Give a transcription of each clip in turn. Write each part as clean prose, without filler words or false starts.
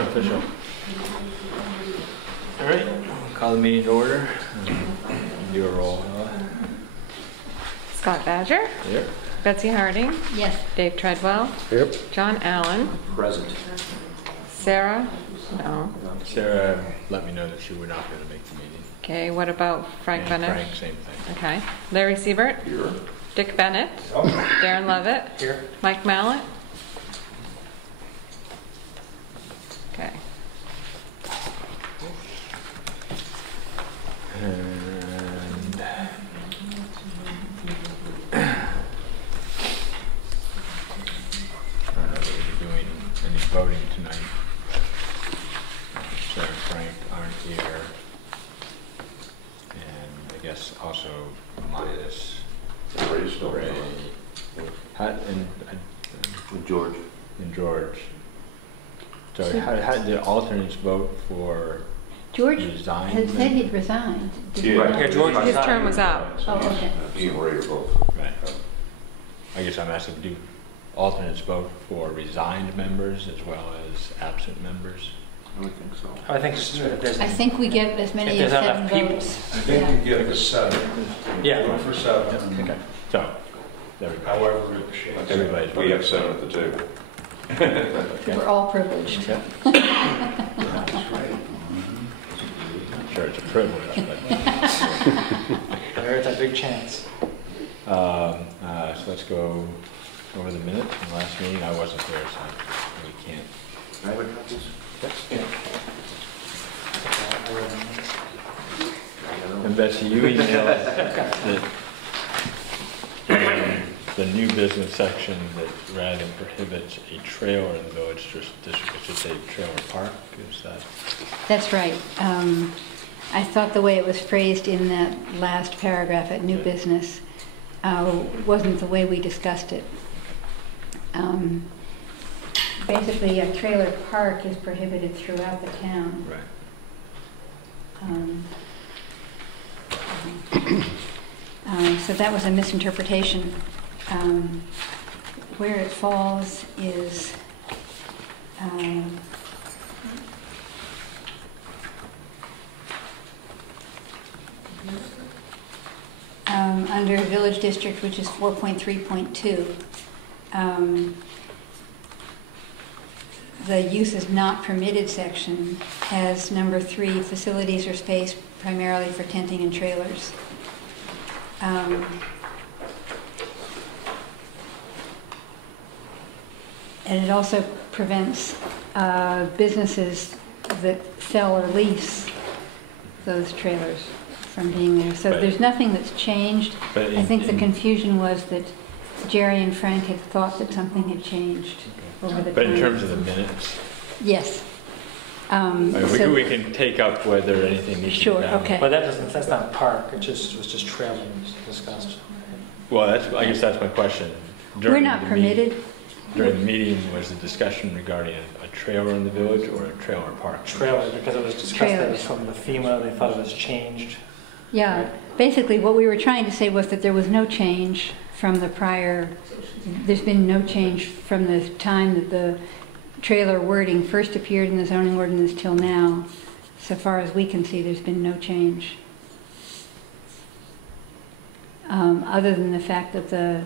official. All right, we'll call the meeting to order. Do a roll. Scott Badger. Here. Betsy Harding. Yes. Dave Treadwell. Yep. John Allen. Present. Sarah. No. Sarah let me know that she would not be able to make the meeting. Okay, what about Frank And Bennett? Frank, same thing. Okay. Larry Siebert. Here. Dick Bennett. Darren Levitt. Here. Mike Mallett. Okay. And I don't know that we'll be doing any voting tonight. Sarah and Frank aren't here. And I guess also minus Ray's still Ray. And George. and George. So how did the alternates vote for George resign? had said he'd resigned. Did he Yeah. not? Yeah, George His term was up. Oh, okay. He and Ray are both. Right. I guess I'm asking, do alternates vote for resigned members as well as absent members? I would think so. I think if there's, I think we get as many If as there's 7 enough people. votes. I think Yeah. you get a 7. yeah, Vote for 7. Okay. So, there we go. However, Everybody's We have 7 at the table. We're all privileged. Yeah. I'm sure it's a privilege, but there's a big chance. so let's go over the minutes from the last meeting. I wasn't there, so we can't. Can I have a copy? And Betsy, you emailed the new business section that rather than prohibits a trailer in the village district, it should say trailer park. Is that? That's right. I thought the way it was phrased in that last paragraph at new business wasn't the way we discussed it. Basically, a trailer park is prohibited throughout the town. Right. So that was a misinterpretation. Where it falls is under village district, which is 4.3.2. The use is not permitted section has number 3, facilities or space primarily for tenting and trailers. And it also prevents businesses that sell or lease those trailers from being there. So But- there's nothing that's changed. But I think the confusion was that Jerry and Frank had thought that something had changed over the time. But in terms of the minutes, Yes. I mean, So- we can take up whether anything needs to be Sure, done. okay. But that's not a park, it was just trailers discussed. Well, I guess that's my question. We're During not the permitted. meeting- During the meeting, was the discussion regarding a trailer in the village or a trailer park? Trailer, because it was discussed that it was from the FEMA, they thought it was changed. Yeah, basically what we were trying to say was that there was no change from the prior, there's been no change from the time that the trailer wording first appeared in the zoning ordinance till now. So far as we can see, there's been no change. Other than the fact that the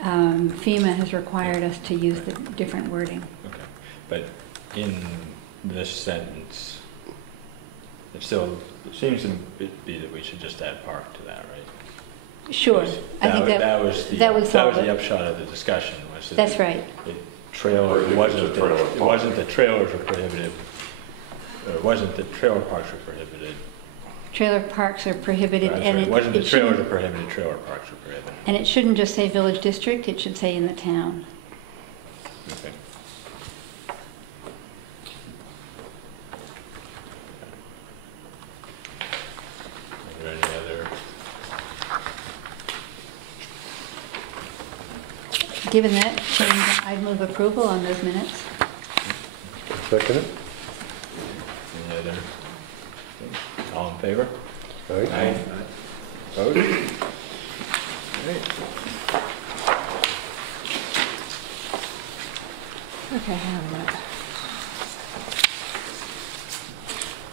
FEMA has required us to use the different wording. Okay, but in this sentence, it seems to be that we should just add park to that, right? Sure, I think That was that would solve the it. upshot of the discussion. Was that That's right. The trailer, it wasn't Prohibits a trailer it park. wasn't the trailers were prohibited, or it wasn't the trailer parks were prohibited. Trailer parks are prohibited, That's and right. It wasn't the it trailers shouldn't- were prohibited, trailer parks were prohibited. and it shouldn't just say village district, it should say in the town. Okay. Are there any other? Given that change, I'd move approval on those minutes. Second it? Any other? All in favor? Aye. Vote? Great. Okay, hang on a minute.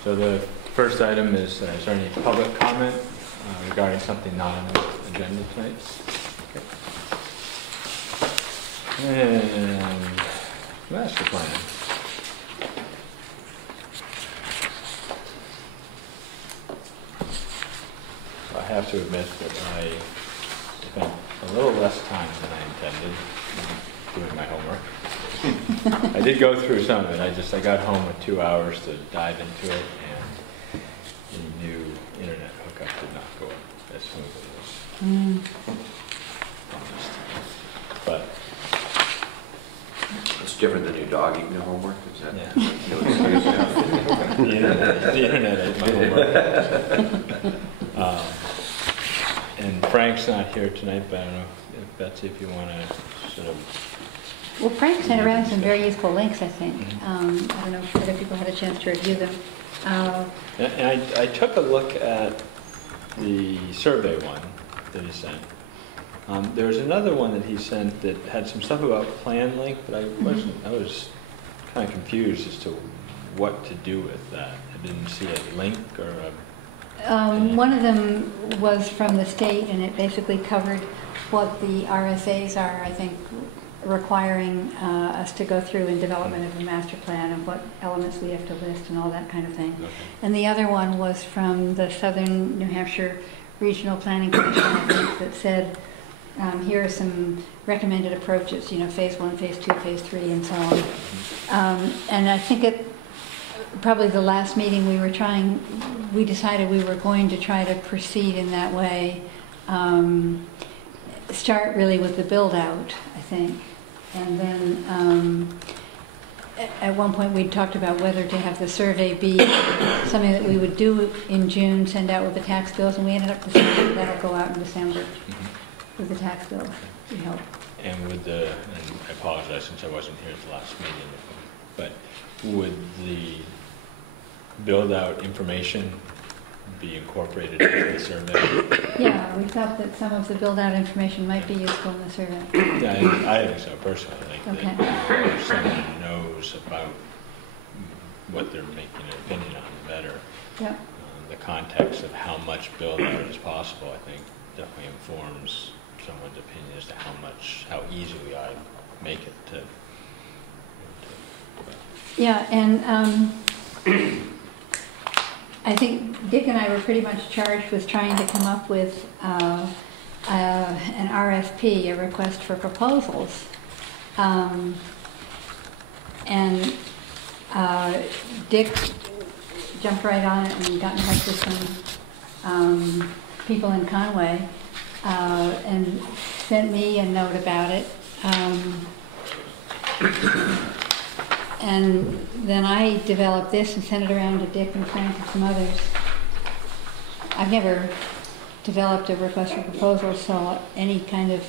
So the first item is there any public comment regarding something not on the agenda tonight? Okay. And master plan. So I have to admit that I spent a little less time than I intended doing my homework. I did go through some of it. I got home with 2 hours to dive into it, and the new internet hookup did not go as smoothly as promised. But It's different than your dog eating your homework, is that? yeah, No, the internet ate my homework. And Frank's not here tonight, but I don't know if Betsy, if you want to sort of. Well, Frank sent around some very useful links, I think. I don't know if other people had a chance to review them. And I took a look at the survey one that he sent. There was another one that he sent that had some stuff about Plan Link, but I was kind of confused as to what to do with that. I didn't see a link or a. One of them was from the state, and it basically covered what the RSAs are, I think, requiring us to go through in development of a master plan and what elements we have to list and all that kind of thing. Okay. And the other one was from the Southern New Hampshire Regional Planning Commission, I think, that said, here are some recommended approaches, phase 1, phase 2, phase 3, and so on. And I think probably the last meeting we decided we were going to try to proceed in that way. Start really with the build out, I think. And then at one point we talked about whether to have the survey be something that we would do in June, send out with the tax bills, and we ended up deciding that'll go out in December with the tax bills, we hope. And and I apologize since I wasn't here at the last meeting, but would the build-out information be incorporated into the survey? Yeah, we thought that some of the build-out information might be useful in the survey. Yeah, I think so personally. I think Okay. that if someone knows about what they're making an opinion on, the better. Yep. The context of how much build-out is possible, I think, definitely informs someone's opinion as to how easily I make it to. Yeah, and I think Dick and I were pretty much charged with trying to come up with an RFP, a request for proposals. And Dick jumped right on it and got in touch with some people in Conway and sent me a note about it. And then I developed this and sent it around to Dick and Frank and some others. I've never developed a request for proposal, so any kind of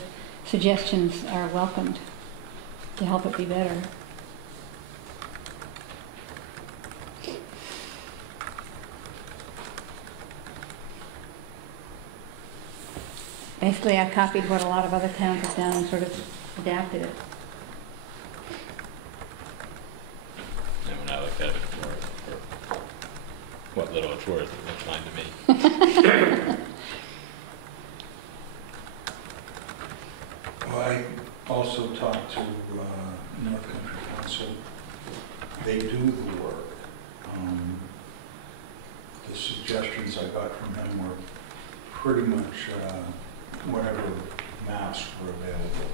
suggestions are welcomed to help it be better. Basically, I copied what a lot of other towns have done and sort of adapted it. And when I looked at it for what little it's worth, it looked fine to me. Well, I also talked to North Country Council. They do the work. The suggestions I got from them were pretty much whatever maps were available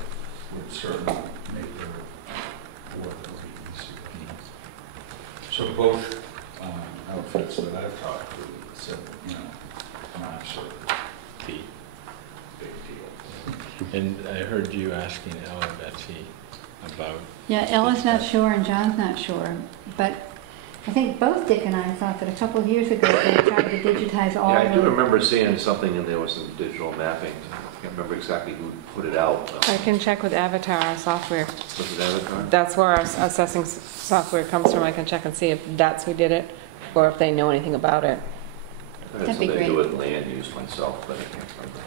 would certainly make their work a little easier. So both outfits that I've talked to said, maps are Key. big deal. And I heard you asking Ella, Betsy, about. Yeah, Ella's not sure and John's not sure, but I think both Dick and I thought that a couple of years ago they tried to digitize all Yeah, I do the... remember seeing something and there was some digital mapping. I can't remember exactly who put it out. I can check with Avatar, our software. Was it Avatar? That's where our assessing software comes from. I can check and see if that's who did it or if they know anything about it. I had That'd be something to do great. with land use myself, but I can't remember.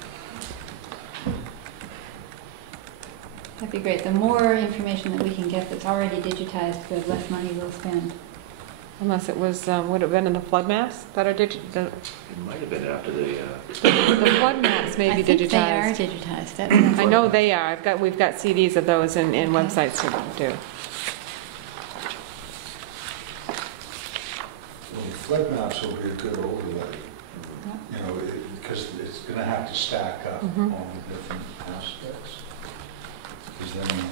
That'd be great. The more information that we can get that's already digitized, the less money we'll spend. Unless it was, would it have been in the flood maps that are the It might have been after the, flood maps may I be think they are digitized. digitized. That's- I know they are. We've got CDs of those in websites to do. Well, the flood maps will be a good overlay, you know, because it's gonna have to stack up all the different aspects. Because then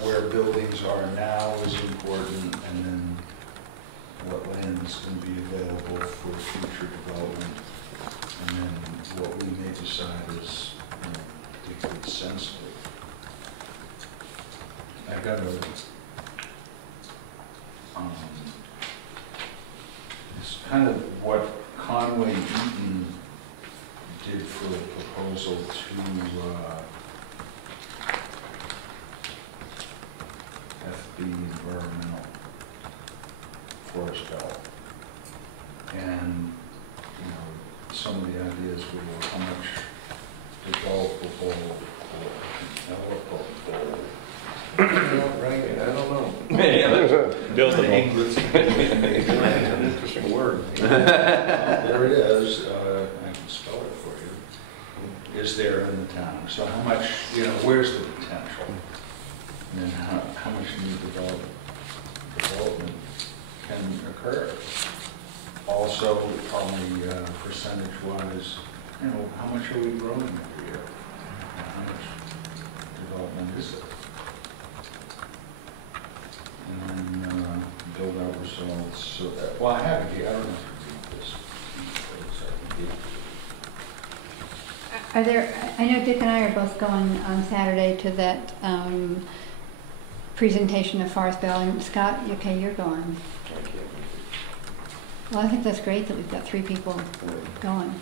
where buildings are now is important, and then what land is gonna be available for future development. And then what we may decide is, you know, particularly sensitive. I got a, it's kind of what Conway Eaton did for a proposal to FB Environmental Forest Belt. And, you know, some of the ideas were how much developable or developable. Right, I don't know. Buildable. An interesting word. There it is, I can spell it for you, is there in the town. So how much, you know, where's the potential? And then how much new development can occur? Also, probably percentage-wise, you know, how much are we growing every year? How much development is it? And then build out results, so that, well, I have it here, I don't know if you read this. Are there, I know Dick and I are both going on Saturday to that presentation of Forest Bell, and Scott, okay, you're going. Well, I think that's great that we've got 3 people going.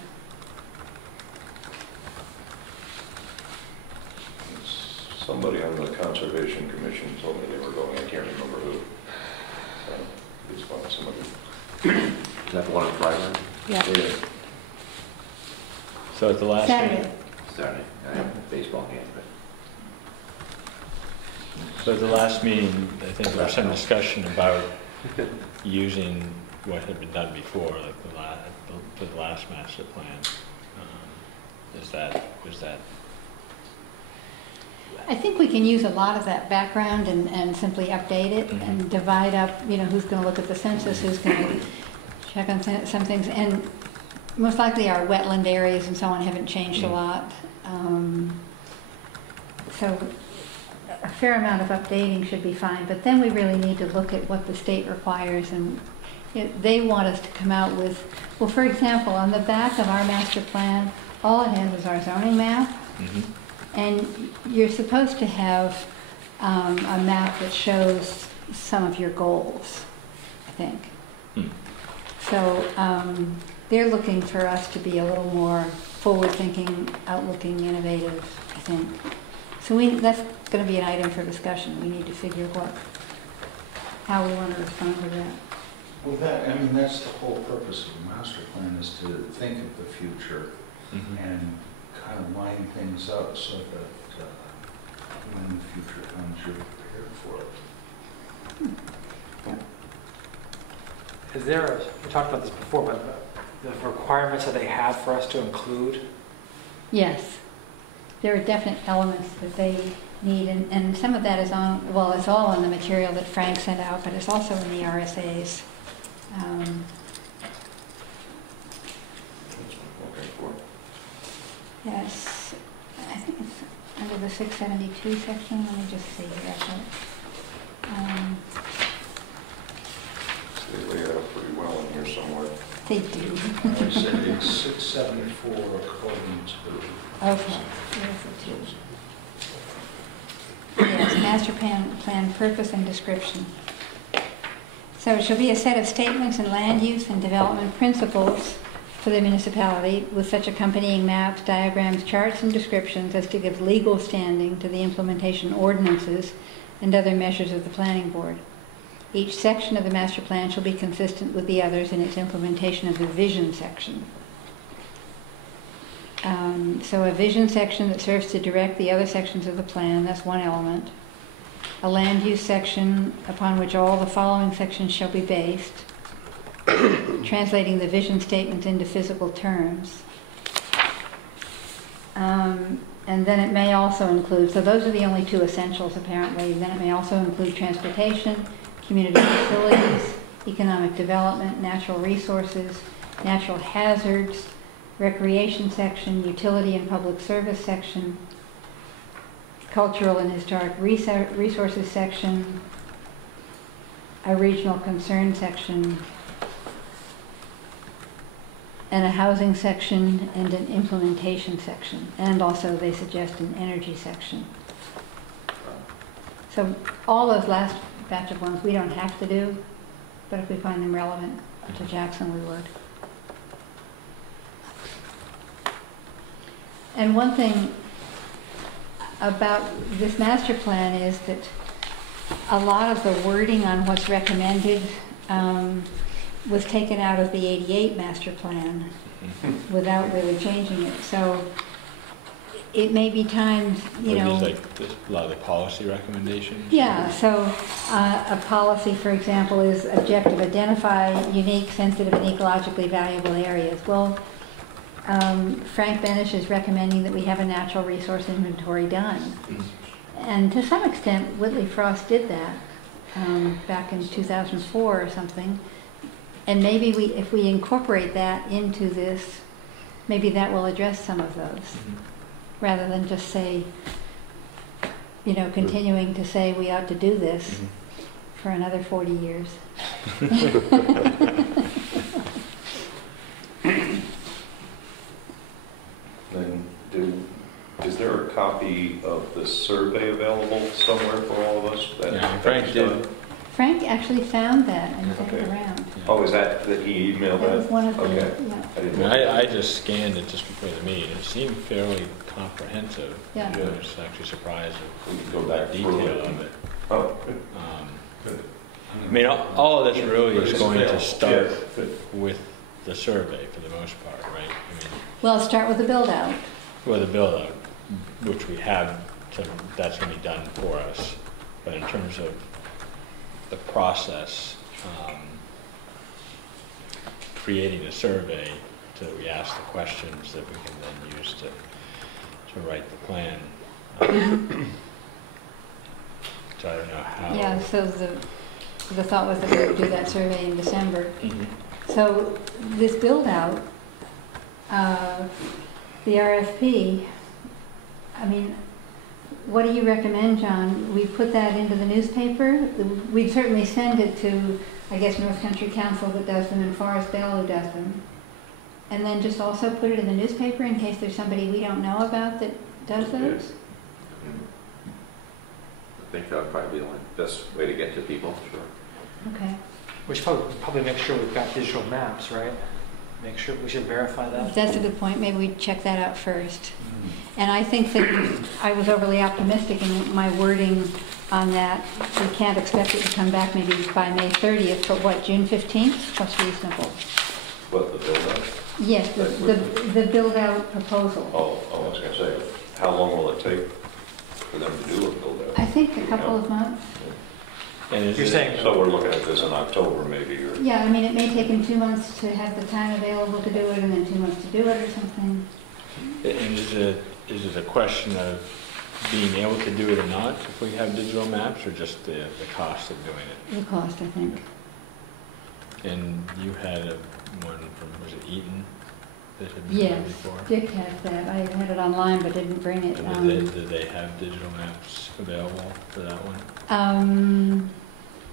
Somebody on the Conservation Commission told me they were going, I can't remember who. It's about somebody. is that the one in Freiburg? Yeah. So at the last Saturday. meeting, Saturday, I have a baseball game, but. so at the last meeting, I think there was some discussion about using what had been done before, like for the last master plan. Was that? I think we can use a lot of that background and simply update it and divide up, you know, who's going to look at the census, who's going to check on some things. And most likely our wetland areas and so on haven't changed a lot. So a fair amount of updating should be fine. But then we really need to look at what the state requires. And they want us to come out with, well, for example, on the back of our master plan, all it has is our zoning map. And you're supposed to have a map that shows some of your goals, I think. So they're looking for us to be a little more forward-thinking, outlooking, innovative, I think. So that's going to be an item for discussion. We need to figure how we want to respond to that. Well, that's the whole purpose of a master plan, is to think of the future and kind of line things up so that when the future comes, you're prepared for it. Is there, we talked about this before, but the requirements that they have for us to include? Yes. There are definite elements that they need, and some of that is on, well, it's all on the material that Frank sent out, but it's also in the RSAs. Yes, I think it's under the 672 section. Let me just see here. They lay it out pretty well in here somewhere. They do. I said it's 674 according to. Okay, there's the 2. Yes, master plan purpose and description. So it shall be a set of statements and land use and development principles for the municipality with such accompanying maps, diagrams, charts, and descriptions as to give legal standing to the implementation ordinances and other measures of the planning board. Each section of the master plan shall be consistent with the others in its implementation of the vision section. So a vision section that serves to direct the other sections of the plan, that's one element. A land use section upon which all the following sections shall be based. translating the vision statement into physical terms. And then it may also include, so those are the only two essentials apparently, then it may also include transportation, community facilities, economic development, natural resources, natural hazards, recreation section, utility and public service section, cultural and historic resources section, a regional concern section, and a housing section and an implementation section. And also they suggest an energy section. So all those last batch of ones we don't have to do, but if we find them relevant to Jackson, we would. And one thing about this master plan is that a lot of the wording on what's recommended was taken out of the '88 master plan without really changing it. So it may be times, you know. Like a lot of the policy recommendations? Yeah, so a policy, for example, is objective: identify unique, sensitive, and ecologically valuable areas. Well, Frank Benish is recommending that we have a natural resource inventory done. And to some extent, Whitley Frost did that back in 2004 or something. And maybe if we incorporate that into this, maybe that will address some of those, rather than just say, you know, continuing to say we ought to do this for another 40 years. Then is there a copy of the survey available somewhere for all of us? Yeah, Frank did. Frank actually found that and sent it Okay. around. Oh, is that he emailed That was that? one of the, Okay. yeah. I didn't I mean, know. I just scanned it just before the meeting. It seemed fairly comprehensive. Yeah. I was actually surprised We can go at back the through detail it. of it. Oh, good. Good. I mean, all of this really is going to start Yeah, good. with the survey for the most part, right? I mean, Well, start with the build out. well, the build out, which we have, that's going to be done for us. But in terms of the process, creating a survey so that we ask the questions that we can then use to write the plan. So I don't know how. Yeah, so the thought was that we would do that survey in December. Mhm. So this build out, the RFP, I mean, what do you recommend, John? We put that into the newspaper? We'd certainly send it to, I guess, North Country Council that does them and Forest Dale who does them. And then just also put it in the newspaper in case there's somebody we don't know about that does those? I think that would probably be the only best way to get to people, sure. Okay. We should probably make sure we've got digital maps, right? Make sure, we should verify that. That's a good point. Maybe we check that out first. And I think that I was overly optimistic in my wording on that. We can't expect it to come back maybe by May 30th, but what, June 15th? What's reasonable? What, the build out? Yes, the build-out proposal. Oh, I was gonna say, how long will it take for them to do a build out? I think a couple of months. And is You're it- saying, So we're looking at this in October maybe, or? Yeah, I mean, it may take them 2 months to have the time available to do it and then 2 months to do it or something. And is it a question of being able to do it or not if we have digital maps, or just the cost of doing it? The cost, I think. And you had one from, was it Eaton that had been done Yes, before? Dick has that. I had it online but didn't bring it. And did they have digital maps available for that one?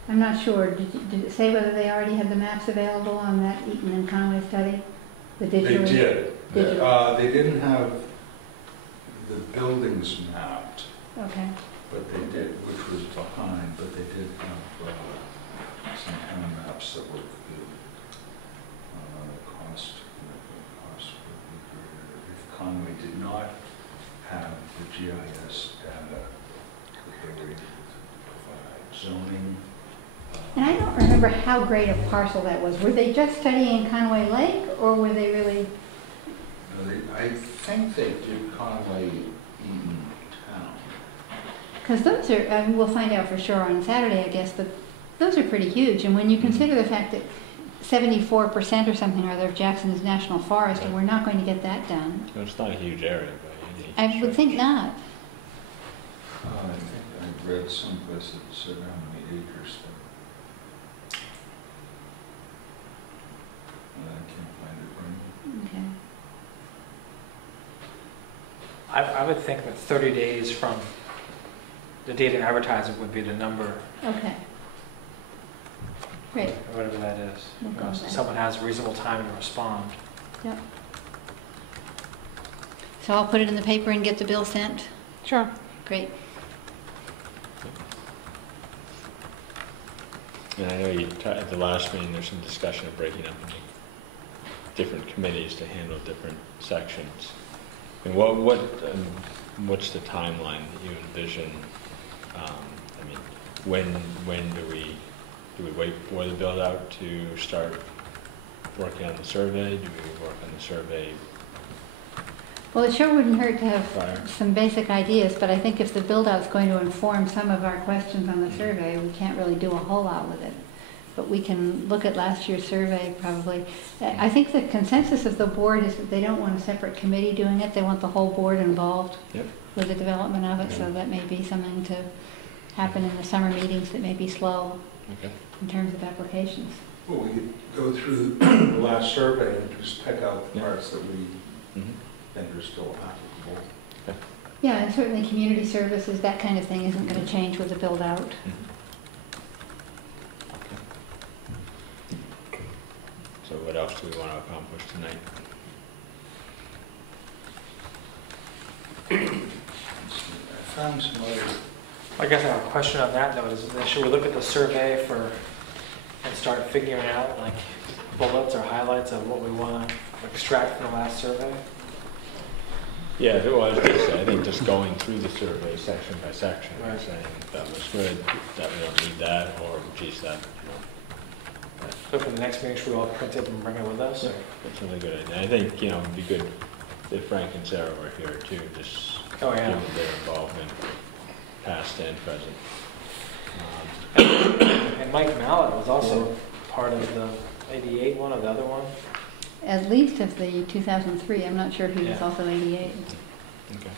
I'm not sure. Did it say whether they already had the maps available on that Eaton and Conway study? The They digital? did. Digital. They didn't have the buildings mapped, Okay. but they did, which was behind, but they did have some kind of maps that were good. Cost would be greater if Conway did not have the GIS data that they were able to provide. Zoning. And I don't remember how great a parcel that was. Were they just studying Conway Lake, or were they really? I think they did Conway Eaton Town. Because those are, we'll find out for sure on Saturday, I guess, but those are pretty huge. And when you consider the fact that 74% or something or other of Jackson is national forest, and we're not going to get that done. So it's not a huge area by any I would think not. I think I read someplace that said how many acres there. I can't find it right Okay. I would think that 30 days from the date of advertising would be the number, Okay. Great. or whatever that is. We'll You go know, with so that. someone has reasonable time to respond. Yep. So I'll put it in the paper and get the bill sent? Sure. Great. And I know at the last meeting, there's some discussion of breaking up into different committees to handle different sections. And what's the timeline that you envision? I mean, when do we wait for the build out to start working on the survey? Do we work on the survey Well, it sure wouldn't hurt to prior? have some basic ideas, but I think if the build-out's going to inform some of our questions on the survey, we can't really do a whole lot with it. But we can look at last year's survey probably. I think the consensus of the board is that they don't want a separate committee doing it. They want the whole board involved Yep. with the development of it, so that may be something to happen in the summer meetings that may be slow Okay. in terms of applications. Well, we could go through the last survey and just pick out the Yeah. parts that we Mm-hmm. think are still applicable. Yeah, and certainly community services, that kind of thing isn't going to change with the build-out. So what else do we want to accomplish tonight? I found some other, I guess I have a question on that note, is that should we look at the survey and start figuring out like bullets or highlights of what we want to extract from the last survey? Yeah, well, I was going to say, I think just going through the survey section by section, and Right. saying that looks good, that we don't need that, or geez, that, you know, So for the next meeting, should we all print it and bring it with us? or- that's a really good idea. I think, you know, it'd be good if Frank and Sarah were here too, just Oh, yeah. given their involvement, past and present. And Mike Mallett was also part of the 88 one or the other one. At least of the 2003, I'm not sure if he was Yeah. also 88. Okay.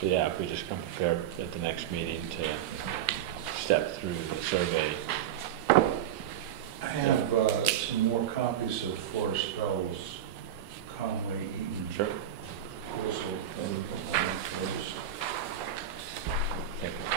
So yeah, if we just come prepared at the next meeting to step through the survey. I have some more copies of Forrest Bell's Conway Eaton Sure. proposal. Thank you.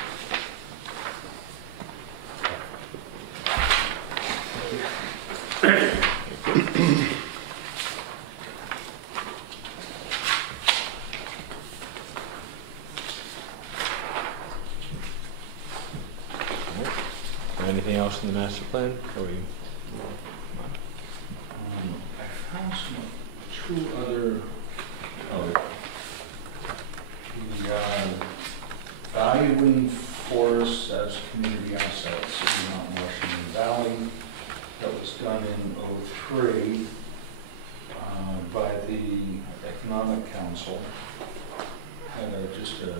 Anything else in the master plan? Or we? I found two other, the valuing forests as community assets in Mount Washington Valley, that was done in '03 by the Economic Council. Had just a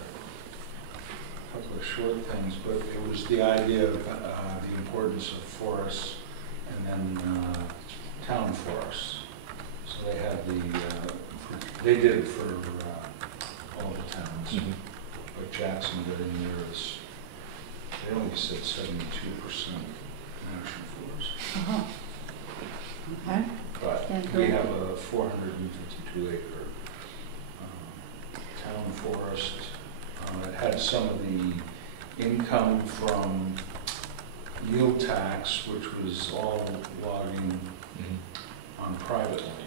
couple of short things, but it was the idea of the importance of forests and then town forests. So they had they did it for all the towns, but Jackson got in there as, they only said 72% national forest. Uh-huh. Okay. But Yeah, we great. have a 452 acre town forest. It had some of the income from yield tax, which was all logging on private land.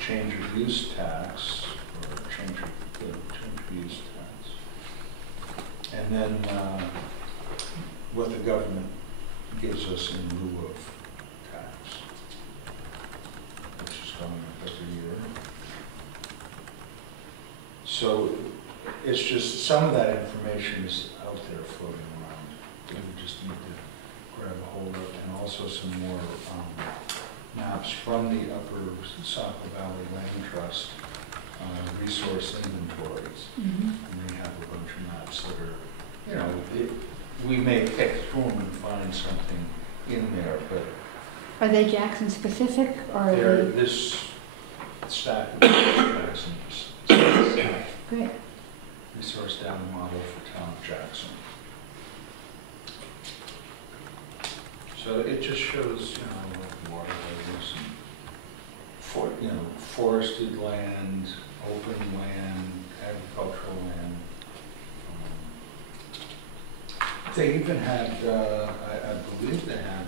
Change of use tax, or change of use tax. And then what the government gives us in lieu of tax, which is going up every year. So it's just, some of that information is out there floating around. We just need to grab a hold of it, and also some more maps from the Upper Saco Valley Land Trust resource inventories. Mhm. And they have a bunch of maps that are, you know, we may pick through them and find something in there, but Are they Jackson specific or are there, they? this stack is Jackson. Great. Resource data model for town of Jackson. So it just shows, like waterways and forested land, open land, agricultural land. They even had, I believe they had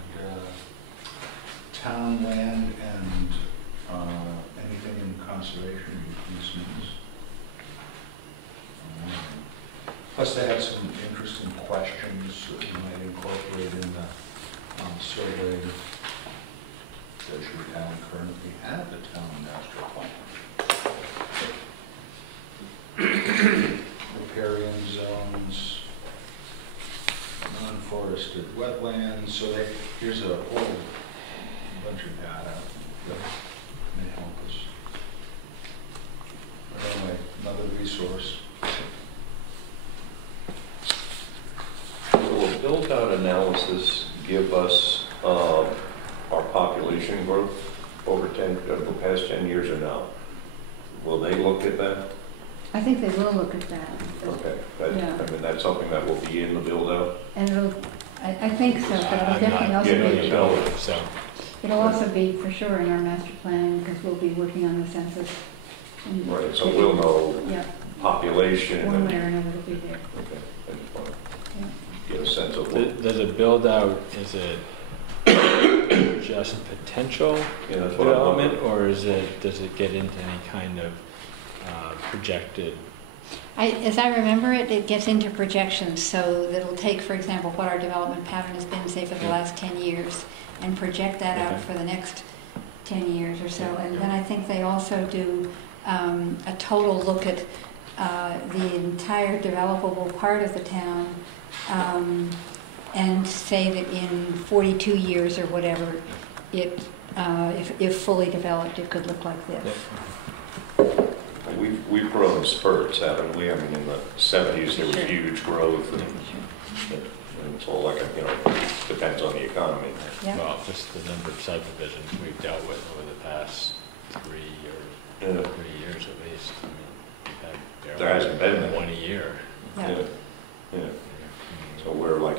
town land and anything in conservation easements. Plus they had some interesting questions that we might incorporate in the survey. Does your town currently have a town master plan? Riparian zones, non-forested wetlands, so here's a whole bunch of data that may help us. But anyway, another resource. Will a build-out analysis give us our population growth over the past 10 years or now? Will they look at that? I think they will look at that. Okay, Yeah. I mean, that's something that will be in the build-out? And it'll, I think so, but it'll definitely also getting be, it out. So, it'll also be for sure in our master plan because we'll be working on the census. and- Right, so we'll know Yeah, population. one and- way or another it'll be there. Okay, I just want Yeah. to get a sense of what, does it build out, is it just potential yeah, that's what I'm development, wondering. or is it, does it get into any kind of projected? As I remember it, it gets into projections, so that it'll take, for example, what our development pattern has been, say, for the last 10 years, and project that out Okay. for the next 10 years or so. And then I think they also do a total look at the entire developable part of the town, and say that in 42 years or whatever, it, if fully developed, it could look like this. We've grown in spurts, haven't we? I mean, in the 70s, there was Sure. huge growth, and it's all like, depends on the economy. Yeah. Well, just the number of subdivisions we've dealt with over the past 3 Yeah. years at least. I mean, we've had There hasn't been one a year. Yeah. Yeah. So we're like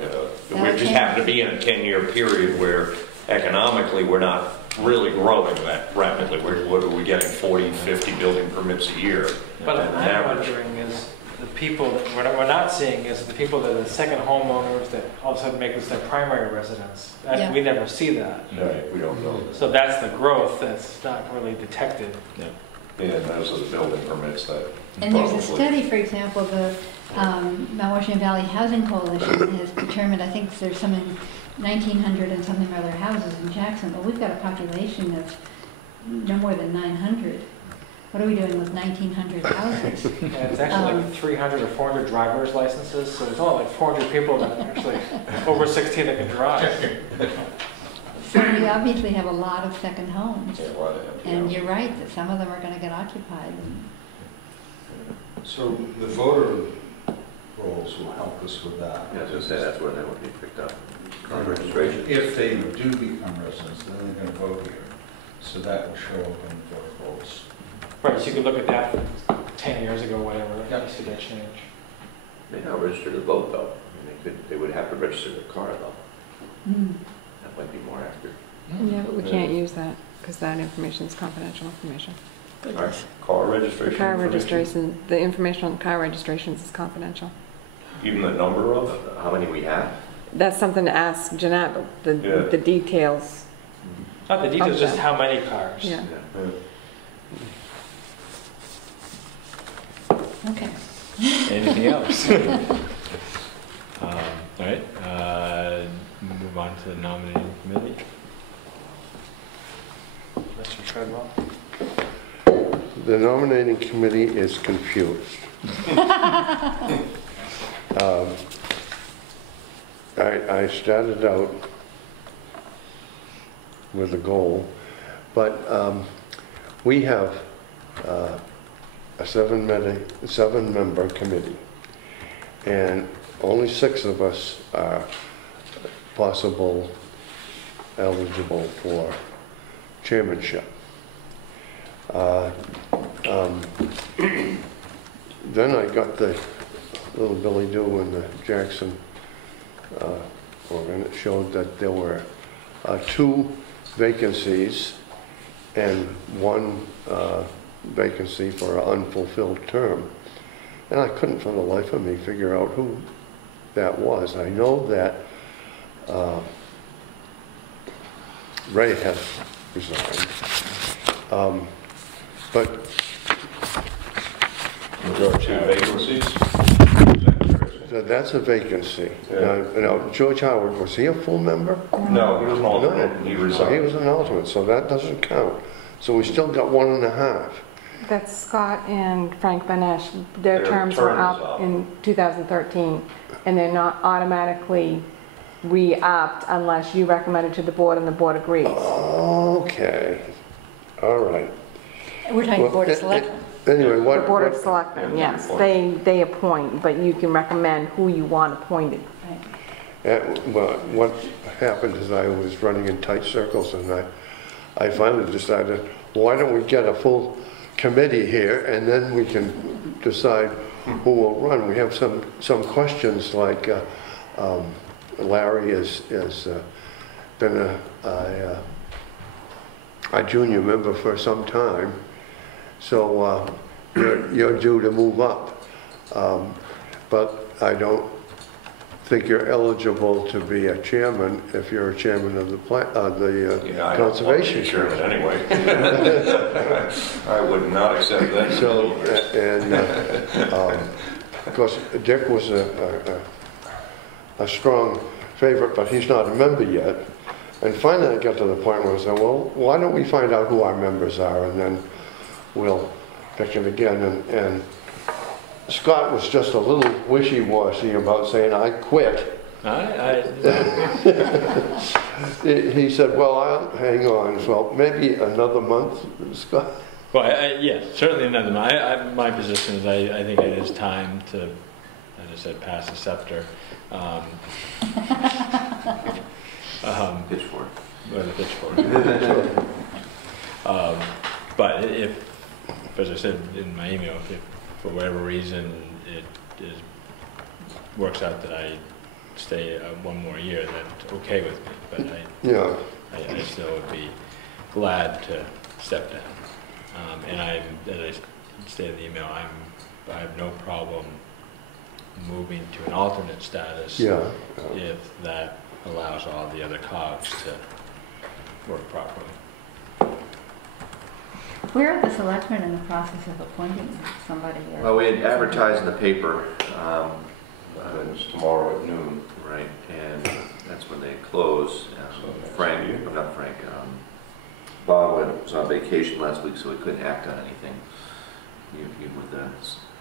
we Now, just happen to be in a 10-year period where economically, we're not really growing that rapidly. What are we getting, 40, 50 building permits a year? But on I'm average? wondering is the people, we're not seeing is the people that are the second homeowners that all of a sudden make this their primary residence. Yeah. We never see that. Right, we don't know. So that's the growth that's not really detected. Yeah. Yeah, and those are the building permits that And there's a probably- study, for example, the Mount Washington Valley Housing Coalition has determined, I think there's some in 1,900 and something or other houses in Jackson, but we've got a population of no more than 900. What are we doing with 1,900 houses? And it's actually like 300 or 400 driver's licenses, so there's only like 400 people that are actually over 16 that can drive. So we obviously have a lot of second homes. Yeah, a lot of empty And houses. you're right, that some of them are going to get occupied. So the voter rolls will help us with that. Yeah, I was gonna say, that's where they would be picked up. Car registration. If they do become residents, then they're going to vote here. So that will show up in the voter rolls. Right, so you could look at that 10 years ago, whatever, Yeah. just to get change. They now register to vote, though. I mean, they would have to register their car, though. Mm. That might be more accurate. Yeah, but we can't use that because that information is confidential information. Our car The registration car information? registration, the information on car registrations is confidential. Even the number of? How many we have? That's something to ask Jeanette, but Yeah. the details. Not the details, just Okay. how many cars. Yeah. Yeah. Okay. Anything else? All right, move on to the nominating committee. Mr. Treadwell? The nominating committee is confused. I started out with a goal, but we have a seven-member committee, and only 6 of us are possible eligible for chairmanship. Uh, um, Then I got the little Billy Do in the Jackson organ. It showed that there were 2 vacancies and 1 vacancy for an unfulfilled term. And I couldn't for the life of me figure out who that was. I know that Ray has resigned. But George, 2 vacancies? that's a vacancy. Yeah. Now, George Howard, was he a full member? No, he was an alternate, he So he resigned. was an alternate, so that doesn't count. So we still got 1.5. That's Scott and Frank Benesh. Their Their terms were term is up up. in 2013, and they're not automatically re-upped unless you recommend it to the board and the board agrees. Okay, all right. We're talking Well, Board of Selectmen. Anyway, The what, board of what, selectmen, Yeah, yes, appoint. they appoint, but you can recommend who you want appointed. well, what happened is I was running in tight circles, and I finally decided, why don't we get a full committee here, and then we can decide who will run. We have some questions like Larry has been a junior member for some time, so you're due to move up. But I don't think you're eligible to be a chairman if you're a chairman of the Yeah, I don't want to conservation be chairman commission. anyway. I would not accept that. So, and of course, Dick was a strong favorite, but he's not a member yet. And finally I got to the point where I said, well, why don't we find out who our members are, and then we'll pick it again. And Scott was just a little wishy-washy about saying, I quit. He said, well, I'll hang on. So maybe another month, Scott? Well, yes, certainly another. My position is I think it is time to, as I said, pass the scepter. Pitchfork. Or the pitchfork. But if, as I said in my email, if for whatever reason it works out that I stay 1 more year, that's okay with me. But Yeah. I still would be glad to step down. And as I stated in the email, I have no problem moving to an alternate status Yeah. if that allows all the other cogs to work properly. Where are the selectmen in the process of appointing somebody? Well, we had advertised in the paper, It's tomorrow at noon. right, and that's when they close. Bob was on vacation last week, so we couldn't act on anything even with the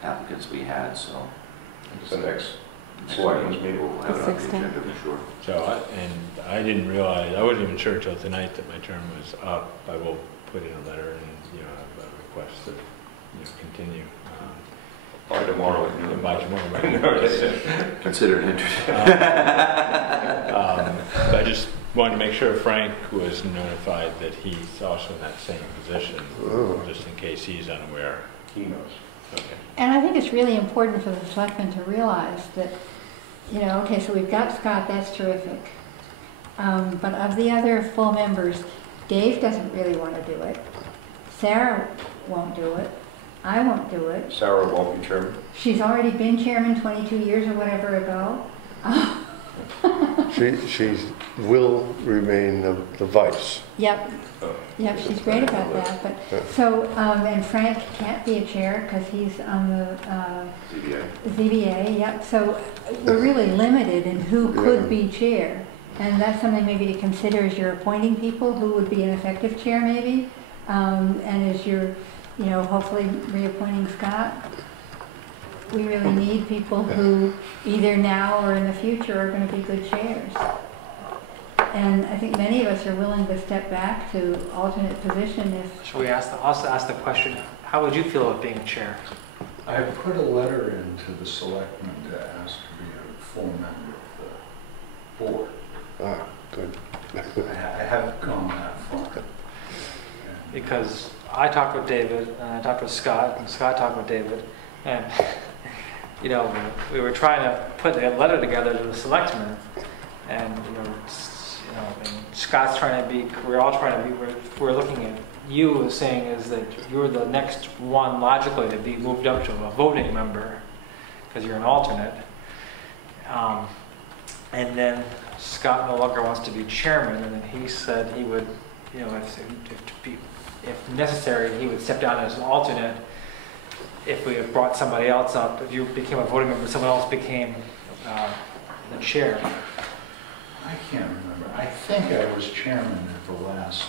applicants we had, so. It's the next selectmen's meeting. We'll have it on the 16th. agenda for sure. So, I didn't realize, I wasn't even sure until tonight that my term was up. I will put in a letter and, a request to, continue. By tomorrow at noon. By tomorrow. Consider an interest. I just wanted to make sure Frank was notified that he's also in that same position, just in case he's unaware. He knows. Okay. And I think it's really important for the selectmen to realize that, okay, so we've got Scott, that's terrific. But of the other full members, Dave doesn't really want to do it. Sarah won't do it. I won't do it. Sarah won't be chairman. She's already been chairman 22 years or whatever ago. She will remain the vice. Yep. Yep, she's great about that. But so, and Frank can't be a chair because he's on the ZBA. Yep. So we're really limited in who could be chair, and that's something maybe to consider as you're appointing people who would be an effective chair, maybe, and as you're, hopefully reappointing Scott. We really need people who either now or in the future are going to be good chairs. And I think many of us are willing to step back to alternate position if... Should we also ask the question, how would you feel about being chair? I put a letter into the selectmen to ask to be a full member of the board. Ah, good. I haven't gone that far. Because I talked with David, and I talked with Scott, and Scott talked with David, and, you know, we were trying to put a letter together to the selectmen, and, and Scott's trying to be, we're all trying to be, we're looking at you as saying is that you're the next one logically to be moved up to a voting member, because you're an alternate. And then Scott no longer wants to be chairman, and then he said he would, you know, if necessary, he would step down as an alternate if we had brought somebody else up. If you became a voting member, someone else became the chair. I can't remember. I think I was chairman at the last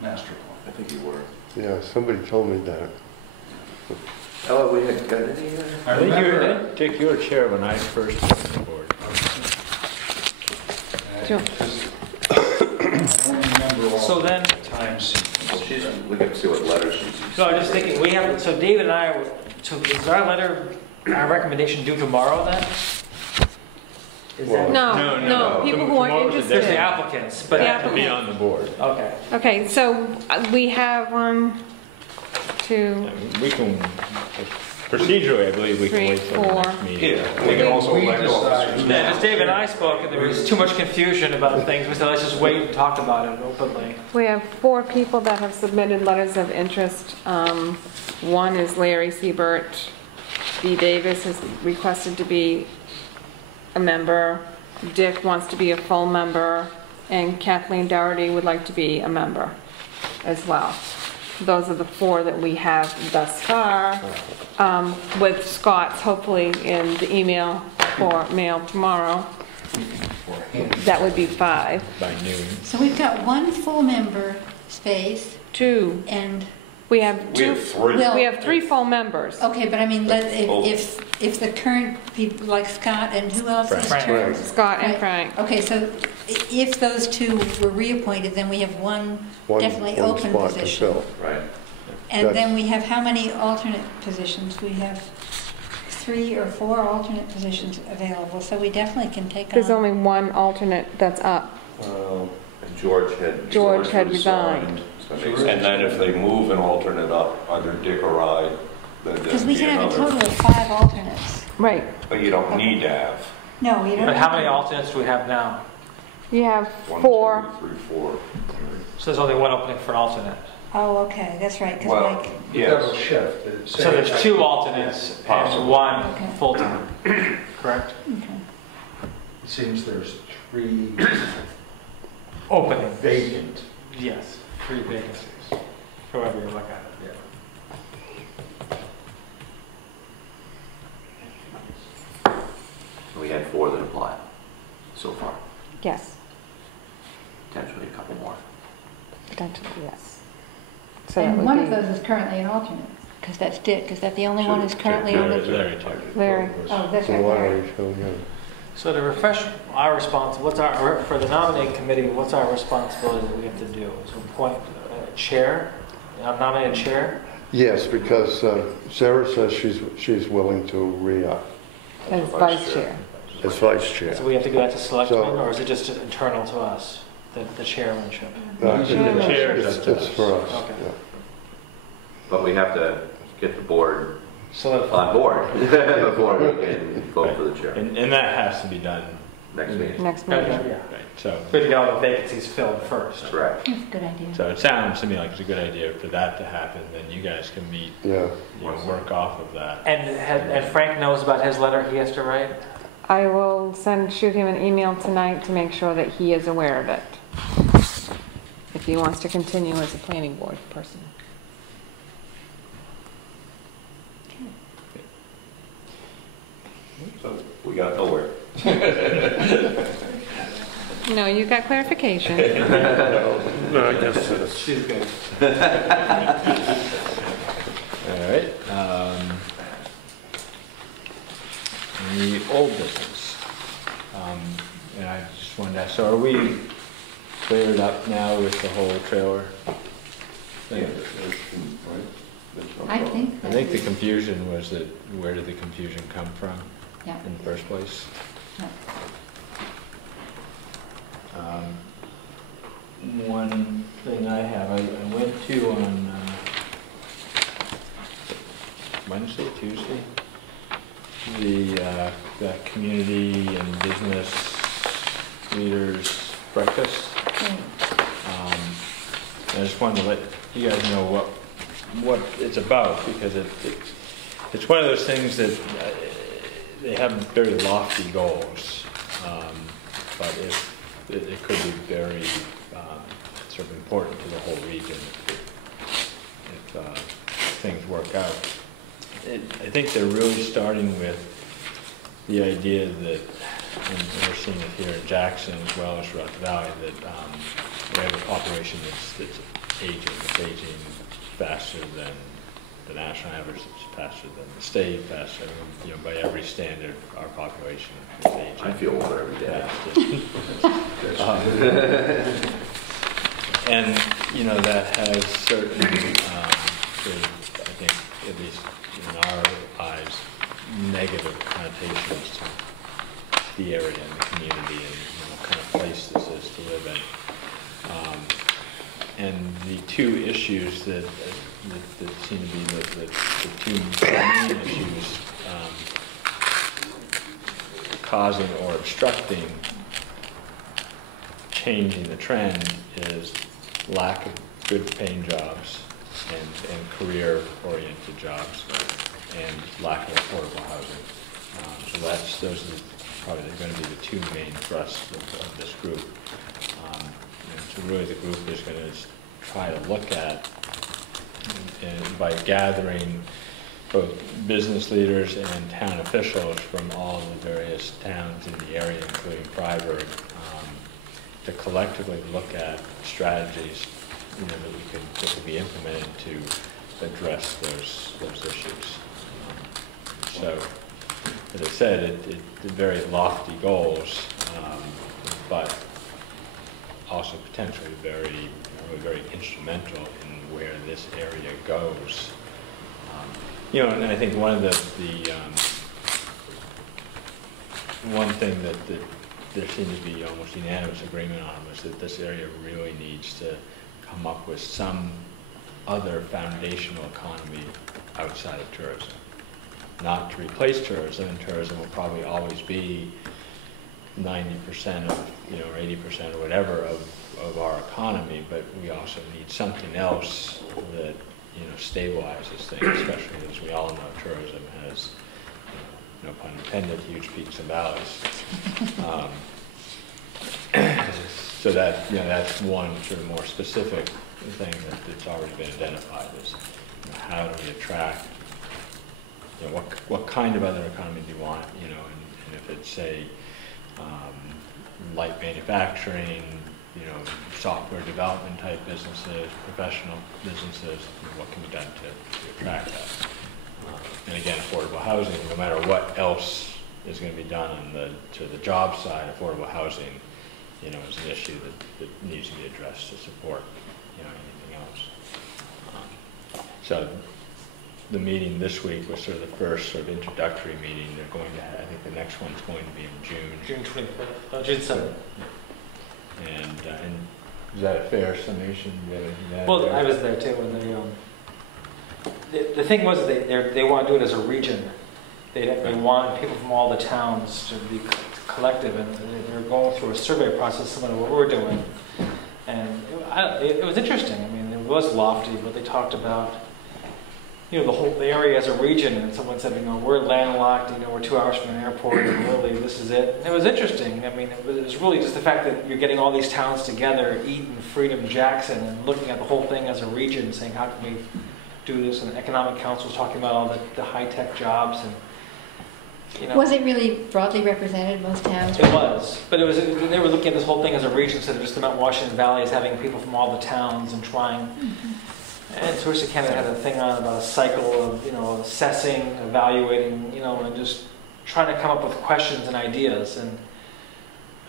master plan. I think you were. Yeah, somebody told me that. Oh, we had got any? I think Dick, you were chair when I first came on the board. Sure. I don't remember all So then- the times. Well, we can see what letters she's. So I'm just thinking, we have, so David and I, so is our letter, our recommendation due tomorrow then? Is that? No, people who are Tomorrow's the There's interested. the applicants, but. The To be on the board. Okay. Okay, so we have 1, 2, We can, procedurally, I believe we can Three, wait till the next four. meeting. Yeah, we can also We elect decide officers. who- Yeah, just David and I spoke, and there was too much confusion about things. We said, let's just wait and talk about it openly. we have 4 people that have submitted letters of interest. One is Larry Siebert. B. Davis has requested to be a member. Dick wants to be a full member. And Kathleen Dougherty would like to be a member as well. Those are the 4 that we have thus far, with Scott's hopefully in the email or mail tomorrow. That would be 5. By noon. So we've got 1 full member space 2. and, We have We 2. have 3. Well- We have 3 full members. okay, but I mean, Oh. if the current people like Scott and who else is Frank. termed? Scott and Right. Frank. Okay, so if those 2 were reappointed, then we have one definitely One open spot to position. fill. Right. And then That's- we have how many alternate positions? We have 3 or 4 alternate positions available, so we definitely can take There's on. only 1 alternate that's up. And George had resigned. So that makes sense. And then if they move an alternate up, either Dick or I, then Because we there'd be can have a another. total of 5 alternates. Right. But you don't need to have No, you don't. But how many alternates do we have now? You have 1, 4. 2, 3, 4. So there's only 1 opening for an alternate. Oh, okay, that's right, because Well, like, That'll yes. shift. So there's 2 alternates and Possible. 1 Okay. full-time, correct? It seems there's 3 Opening, vacant. yes, 3 vacancies, however you look at it. We had 4 that applied so far. Yes, Potentially a couple more. potentially, yes. So that and would one of be those is currently an alternate, because that's Dick. Is that the only one who's currently on Larry, the? Larry took. Larry. Oh, that's So right. why Larry. don't we show him? So to refresh our response, what's our, for the nominating committee, what's our responsibility that we have to do? So appoint a chair, a nominated chair? Yes, because Sarah says she's willing to re-up as vice chair. as vice chair. So we have to go back to selectmen, So- or is it just internal to us, the chairmanship? It's for us. Okay. yeah. But we have to get the board So on board before we can vote for the chair. And that has to be done, Next meeting. Next yeah, meeting. right, so. we have to get all the vacancies filled first. Correct. That's a good idea. So it sounds to me like it's a good idea for that to happen, then you guys can meet, Yeah, work off of that. And Frank knows about his letter he has to write? I will shoot him an email tonight to make sure that he is aware of it. If he wants to continue as a planning board person. So we got nowhere. No, you got clarification. no, I guess She's good. All right. The old business. And I just wanted to ask, so are we cleared up now with the whole trailer thing? I think. I think the confusion was that, where did the confusion come from Yeah. in the first place? Yeah. community and business leaders breakfast. I just wanted to let you guys know what it's about, because it's one of those things that they have very lofty goals, but it could be very sort of important to the whole region if things work out. I think they're really starting with the idea that, and we're seeing it here in Jackson as well as throughout the valley, that we have a population that's aging. It's aging faster than the national average, it's faster than the state, faster, I mean, by every standard, our population is aging. I feel older every day. And, that has certain, I think, at least in our eyes, negative connotations to the area and the community and what kind of place this is to live in. And the two issues that seem to be the two main issues causing or obstructing changing the trend is lack of good paying jobs and career-oriented jobs, and lack of affordable housing. So those are probably going to be the two main thrusts of this group. So really the group is going to try to look at, and by gathering both business leaders and town officials from all the various towns in the area, including Freiburg, to collectively look at strategies that could be implemented to address those issues. So, as I said, it's very lofty goals, but also potentially very instrumental in where this area goes. And I think one of the one thing that there seems to be almost unanimous agreement on was that this area really needs to come up with some other foundational economy outside of tourism. Not to replace tourism, and tourism will probably always be 90% of, or 80% or whatever of our economy, but we also need something else that, stabilizes things, especially as we all know tourism has, no pun intended, huge peaks and valleys. So that's one sort of more specific thing that's already been identified is, how do we attract, what kind of other economy do you want, and if it's, say, light manufacturing, software development type businesses, professional businesses, what can be done to attract that. And again, affordable housing, no matter what else is going to be done to the job side, affordable housing, is an issue that needs to be addressed to support, anything else. So the meeting this week was sort of the first sort of introductory meeting. They're going to have, I think the next one's going to be in June. June 25th, June 7th. And is that a fair summation? Well, I was there too, and the thing was they want to do it as a region. They want people from all the towns to be collective, and they're going through a survey process similar to what we're doing. And it was interesting. I mean, it was lofty, but they talked about the whole area as a region, and someone said, we're landlocked, we're 2 hours from an airport, and really this is it. And it was interesting. I mean, it was really just the fact that you're getting all these towns together, Eaton, Freedom, Jackson, and looking at the whole thing as a region, saying how can we do this? And the Economic Council was talking about all the high-tech jobs, and Was it really broadly represented, most towns? It was, but they were looking at this whole thing as a region instead of just about Washington Valley as having people from all the towns and trying. And Touristic Canada had a thing on about a cycle of, assessing, evaluating, and just trying to come up with questions and ideas. And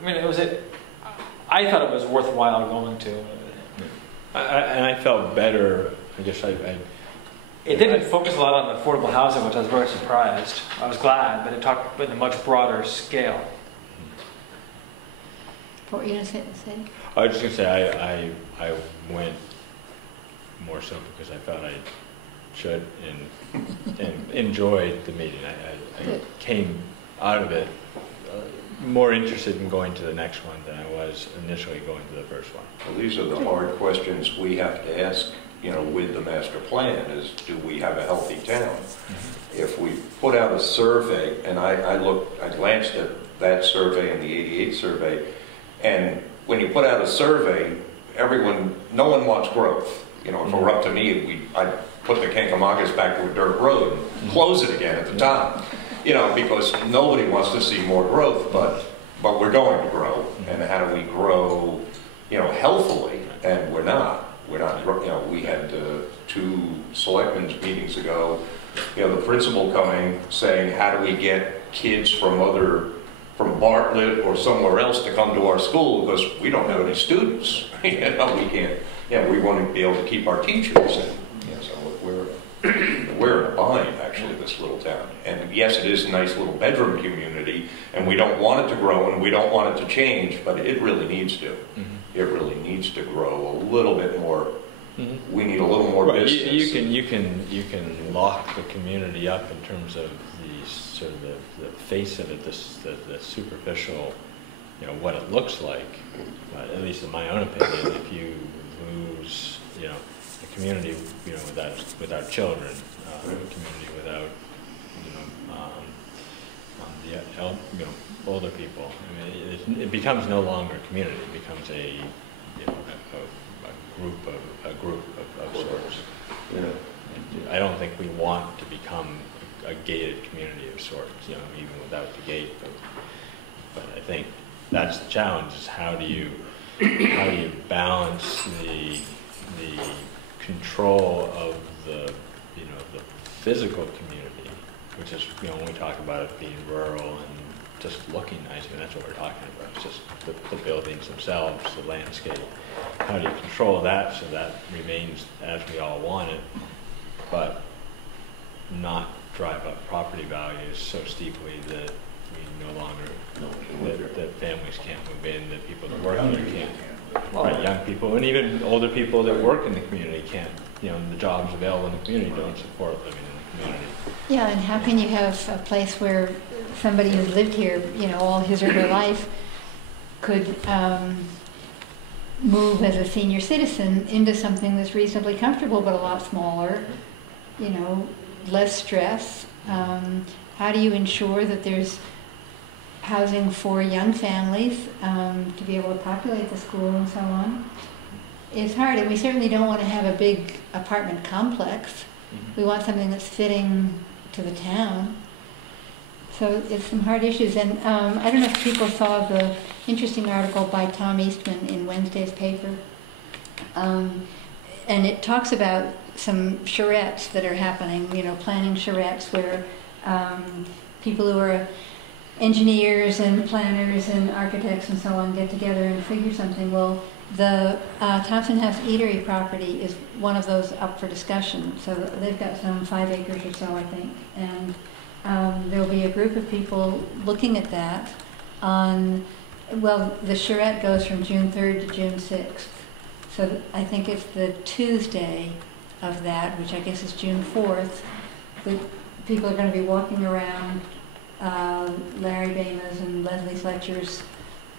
I mean, I thought it was worthwhile going to. And I felt better. I guess It didn't focus a lot on affordable housing, which I was very surprised. I was glad, but it talked in a much broader scale. What were you going to say? I was just going to say I went more so because I felt I should and enjoyed the meeting. I came out of it, more interested in going to the next one than I was initially going to the first one. Well, these are the hard questions we have to ask, you know, with the master plan is, do we have a healthy town? If we put out a survey, and I glanced at that survey and the 88 survey, and when you put out a survey, no one wants growth. You know, if it were up to me, I'd put the Kankamagas back to a dirt road and close it again at the top. You know, because nobody wants to see more growth, but we're going to grow. And how do we grow, you know, healthily? And we're not. You know, we had 2 selectmen's meetings ago, you know, the principal coming saying, how do we get kids from Bartlett or somewhere else to come to our school because we don't have any students. You know, we can't, you know, we want to be able to keep our teachers. And, you know, so we're in a bind, actually, this little town. And yes, it is a nice little bedroom community, and we don't want it to grow and we don't want it to change, but it really needs to. It really needs to grow a little bit more. We need a little more business. You can lock the community up in terms of the sort of the face of it, the superficial, you know, what it looks like. But at least in my own opinion, if you lose, you know, a community, you know, without children, a community without, you know, older people, I mean, it becomes no longer a community. It becomes a, you know, a group of sorts. Yeah. And I don't think we want to become a gated community of sorts, you know, even without the gate. But I think that's the challenge: is how do you balance the control of the, you know, the physical community, which is, you know, when we talk about it being rural and just looking nice, I mean, that's what we're talking about. It's just the buildings themselves, the landscape. How do you control that so that remains as we all want it, but not drive up property values so steeply that we no longer, that families can't move in, that people that work here can't. Right, young people and even older people that work in the community can't, you know, the jobs available in the community don't support living in the community. Yeah, and how can you have a place where somebody who's lived here, you know, all his or her life could move as a senior citizen into something that's reasonably comfortable but a lot smaller, you know, less stress? How do you ensure that there's housing for young families to be able to populate the school and so on? It's hard, and we certainly don't want to have a big apartment complex. We want something that's fitting to the town. So it's some hard issues, and I don't know if people saw the interesting article by Tom Eastman in Wednesday's paper. And it talks about some charrettes that are happening, you know, planning charrettes where people who are engineers and planners and architects and so on get together and figure something. Well, the Thompson House Eatery property is one of those up for discussion. So they've got some 5 acres or so, I think. And there'll be a group of people looking at that on, well, the charrette goes from June 3rd to June 6th. So I think it's the Tuesday of that, which I guess is June 4th. The people are going to be walking around Larry Bama's and Leslie Fletcher's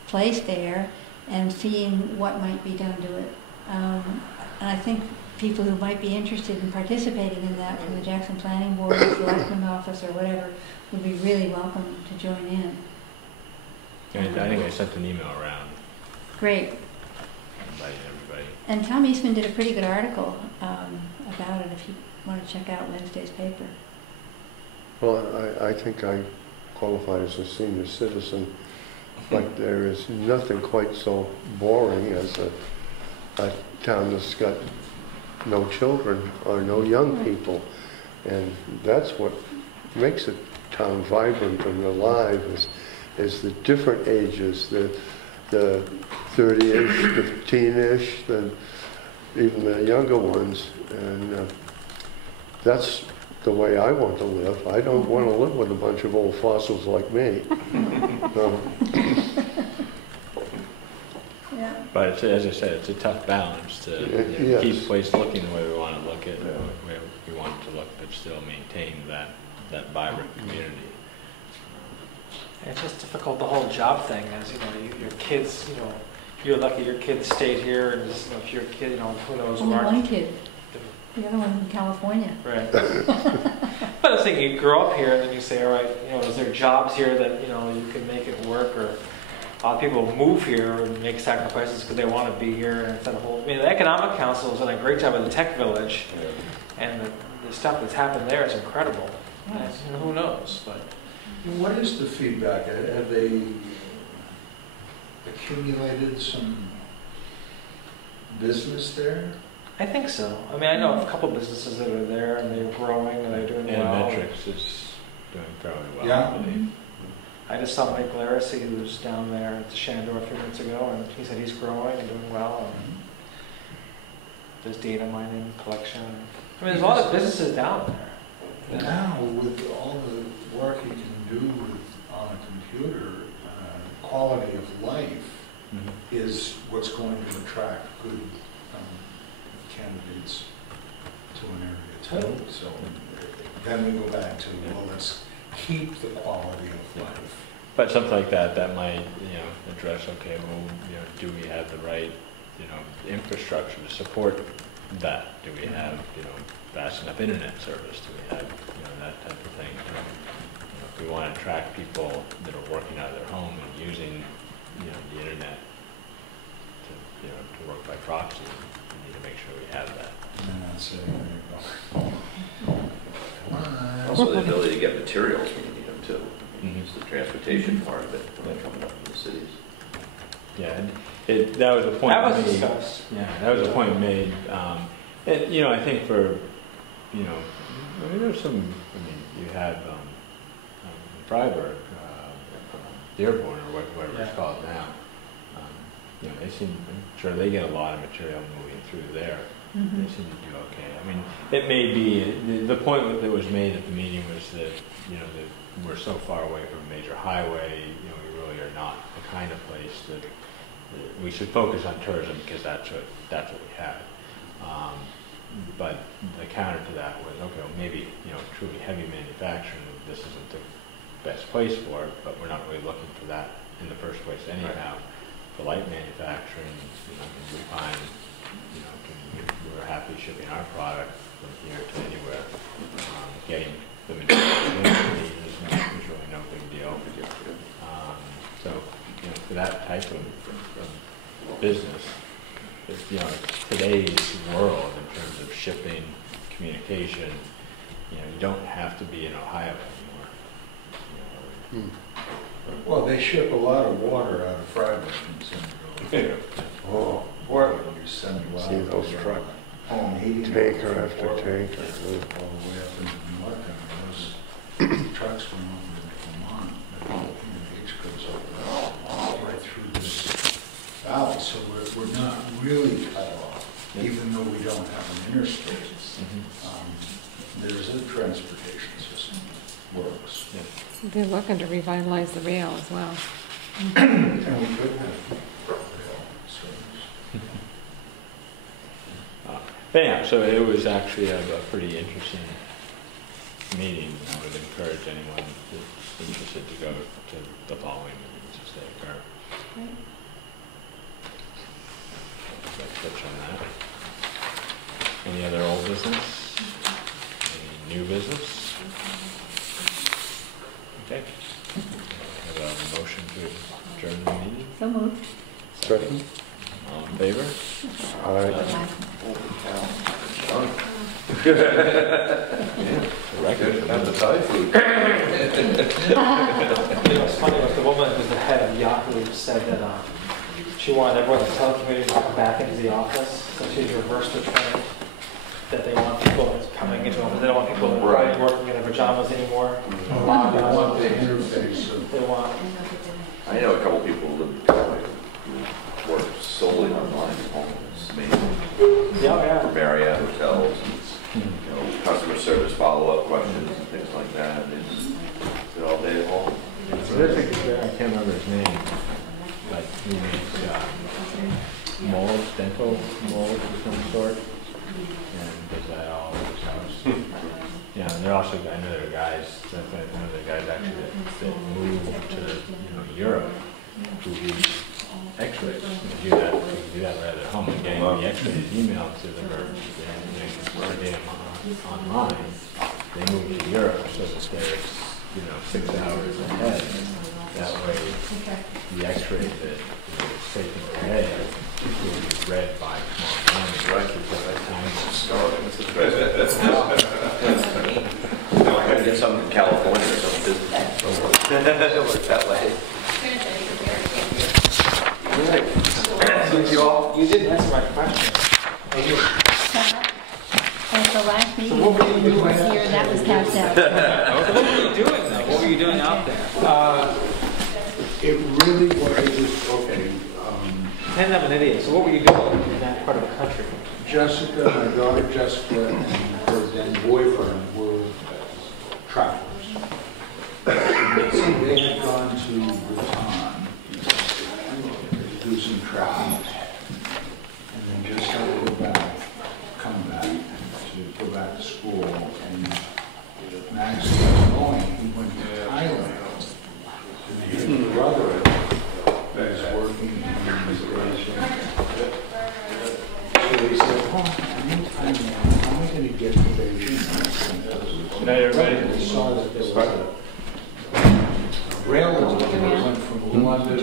place there and seeing what might be done to it. And I think people who might be interested in participating in that from the Jackson Planning Board, the Selectman Office, or whatever, would be really welcome to join in. I think I sent an email around. Great. Inviting everybody. And Tom Eastman did a pretty good article about it if you want to check out Wednesday's paper. Well, I think I qualify as a senior citizen, but there is nothing quite so boring as a town that's got no children or no young people. And that's what makes a town vibrant and alive is the different ages, the 30-ish, the teen-ish, even the younger ones. And that's the way I want to live. I don't want to live with a bunch of old fossils like me. Yeah. But it's, as I said, it's a tough balance to Yes. keep the place looking the way we want to look at, the way we want it to look, but still maintain that vibrant community. It's just difficult, the whole job thing, as you know, your kids, you know, you're lucky your kids stayed here, and just, you know, if your kid, you know, who knows, Only Mark. one kid. The other one's in California. Right. But I was thinking, you grow up here, and then you say, all right, you know, is there jobs here that, you know, you can make it work, or a lot of people move here and make sacrifices because they want to be here, and it's that whole, I mean, the Economic Council has done a great job at the Tech Village, and the stuff that's happened there is incredible. And, you know, who knows, but. What is the feedback? Have they accumulated some business there? I think so. I mean, I know of a couple businesses that are there, and they're growing, and they're doing well. Metrics is doing fairly well. Yeah. I believe. I just saw Mike Larissy, who was down there at the Shandor a few minutes ago, and he said he's growing and doing well. And there's data mining, collection. I mean, there's a lot of businesses down there. Now, with all the work you can do on a computer, quality of life is what's going to attract good candidates to an area too. So then we go back to, well, let's keep the quality of life. But something like that, that might, you know, address, okay, well, you know, do we have the right, you know, infrastructure to support that? Do we have, you know, fast enough internet service? Do we have, you know, that type of thing? You know, if we want to attract people that are working out of their home and using, you know, the internet to, you know, to work by proxy, we need to make sure we have that. And that's it. There you go. Also the ability to get materials when you need them too. Mhm. It's the transportation part of it when they're coming up from the cities. Yeah, and that was a point That was made. discussed. Yeah, that was a point made. And, you know, I think for, you know, I mean, there's some, I mean, you have Freiburg, Dearborn, or whatever it's called now. You know, they seem, I'm sure they get a lot of material moving through there. They seem to do okay. I mean, it may be, the point that was made at the meeting was that, you know, that we're so far away from a major highway, you know, we really are not the kind of place that we should focus on tourism because that's what we have. But the counter to that was, okay, well, maybe, you know, truly heavy manufacturing, this isn't the best place for it, but we're not really looking for that in the first place anyhow. The light manufacturing, you know, we find, you know, we're happy shipping our product from here to anywhere. Getting the material we need is really no big deal. So, you know, for that type of business, you know, today's world in terms of shipping, communication, you know, you don't have to be in Ohio anymore. You know, Well, they ship a lot of water out of Freiburg and send it over. Oh, Or- you send it out. See those trucks, Home heating. tanker after tanker. All the way up into New York, and those trucks from over to Vermont, and each goes up all right through this valley, so we're not really cut off, even though we don't have an interstate. There's a transportation system that works. They're looking to revitalize the rail as well. And we could have rail service. But anyhow, so it was actually a pretty interesting meeting. I would encourage anyone that's interested to go to the following meetings if they occur. Right. Touch on that. Any other old business? Any new business? Okay. Have a motion to adjourn the meeting? So moved. Second? All in favor? All right. The record. That's a Thai food. You know, it's funny, like the woman who's the head of Yahoo said that she wanted everyone in the telecommuting to come back into the office, so she's reversed the trend that they want people coming into the office. They don't want people Right. working in their pajamas anymore. They want the interface of. They want, I know a couple people who live in California who work solely online at home. It's amazing. yeah, For Marriott hotels, and, you know, customer service follow-up questions and things like that. It's all day at home. So there's a guy, I can't remember his name, but he makes molds, dental molds of some sort, and does that all at his house. Yeah, and there also, I know there are guys, one of the guys actually that moved to, Europe who use x-rays. You can do that right at home, and getting the x-rays emailed to them or getting them online. They moved to Europe so that they're, 6 hours ahead. That way, the x-ray that is taken today will be read by tomorrow morning. Right. I'm trying to get something in California or some business. It works that way. You didn't answer my question. At the last meeting, when you were here, that was passed out. What were you doing though? What were you doing out there? It really was, okay, And I'm an idiot. So what were you doing in that part of the country? Jessica, my daughter Jessica, and her then boyfriend were travelers. So they had gone to Bhutan to do some traveling, and then just had to go back, come back, to go back to school. And Max was going, he went to Thailand. And his brother is working in immigration. So they said, oh, anytime now, how am I going to get to Beijing? Good night, everybody. They saw that there was a railroad that went from London